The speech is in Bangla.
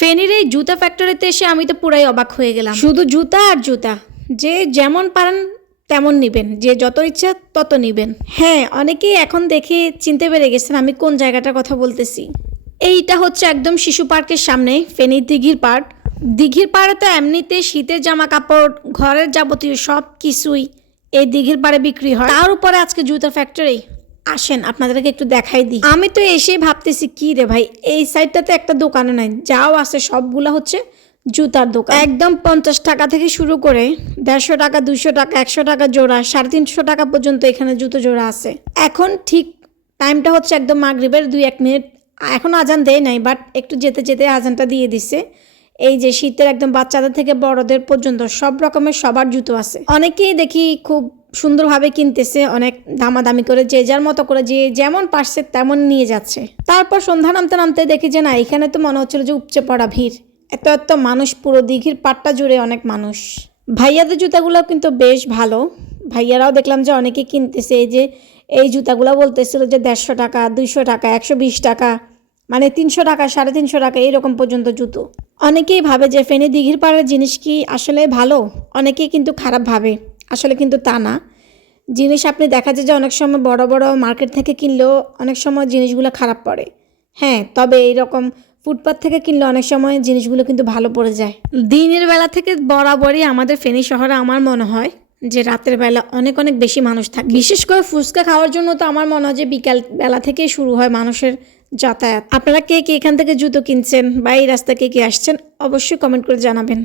ফেনীর এই জুতা ফ্যাক্টরিতে এসে আমি তো পুরাই অবাক হয়ে গেলাম। শুধু জুতা আর জুতা, যে যেমন পারেন তেমন নিবেন, যে যত ইচ্ছা তত নিবেন। হ্যাঁ, অনেকেই এখন দেখে চিনতে পেরে গেছেন আমি কোন জায়গাটার কথা বলতেছি। এইটা হচ্ছে একদম শিশু পার্কের সামনে ফেনীর দিঘির পাড়। দিঘির পাড়ে তো এমনিতে শীতের জামা কাপড়, ঘরের যাবতীয় সব কিছুই এই দিঘির পাড়ে বিক্রি হয়, তার উপরে আজকে জুতা ফ্যাক্টরি। আসেন আপনাদেরকে একটু দেখাই দিই। আমি তো এসে ভাবতেছি কি রে ভাই, এই সাইডটাতে একটা দোকানও নাই, যাও আছে সবগুলা হচ্ছে জুতার দোকান। একদম 50 টাকা থেকে শুরু করে 150 টাকা, 200 টাকা, 100 টাকা জোড়া, 350 টাকা পর্যন্ত এখানে জুতো জোড়া আছে। এখন ঠিক টাইমটা হচ্ছে একদম মাগরিবের 2-1 মিনিট, এখন আজান দেয় নাই, বাট একটু যেতে যেতে আজানটা দিয়ে দিছে। এই যে শীতের একদম বাচ্চাদের থেকে বড়দের পর্যন্ত সব রকমের সবার জুতো আছে। অনেকেই দেখি খুব সুন্দরভাবে কিনতেছে, অনেক দামাদামি করে, যে যার মতো করে যে যেমন পারছে তেমন নিয়ে যাচ্ছে। তারপর সন্ধ্যা নামতে নামতে দেখি যে না, এখানে তো মনে হচ্ছিল যে উপচে পড়া ভিড়, এত এত মানুষ, পুরো দিঘির পাড়টা জুড়ে অনেক মানুষ। ভাইয়াদের জুতাগুলো কিন্তু বেশ ভালো, ভাইয়ারাও দেখলাম যে অনেকে কিনতেছে। এই যে এই জুতাগুলো বলতেছিল যে 150 টাকা, 200 টাকা, 120 টাকা, মানে 300 টাকা, 350 টাকা এরকম পর্যন্ত জুতো। অনেকেই ভাবে যে ফেনী দিঘির পাড়ের জিনিস কি আসলে ভালো, অনেকেই কিন্তু খারাপ ভাবে, আসলে কিন্তু তা না। জিনিস আপনি দেখা যায় যে অনেক সময় বড় বড় মার্কেট থেকে কিনলেও অনেক সময় জিনিসগুলো খারাপ পড়ে। হ্যাঁ, তবে এইরকম ফুটপাত থেকে কিনলে অনেক সময় জিনিসগুলো কিন্তু ভালো পড়ে যায়। দিনের বেলা থেকে বরাবরই আমাদের ফেনী শহরে আমার মনে হয় যে রাতের বেলা অনেক অনেক বেশি মানুষ থাকে, বিশেষ করে ফুচকা খাওয়ার জন্য। তো আমার মনে হয় যে বিকাল বেলা থেকেই শুরু হয় মানুষের যাতায়াত। আপনারা কে কে এখান থেকে জুতো কিনছেন বা এই রাস্তা কে কে আসছেন অবশ্যই কমেন্ট করে জানাবেন।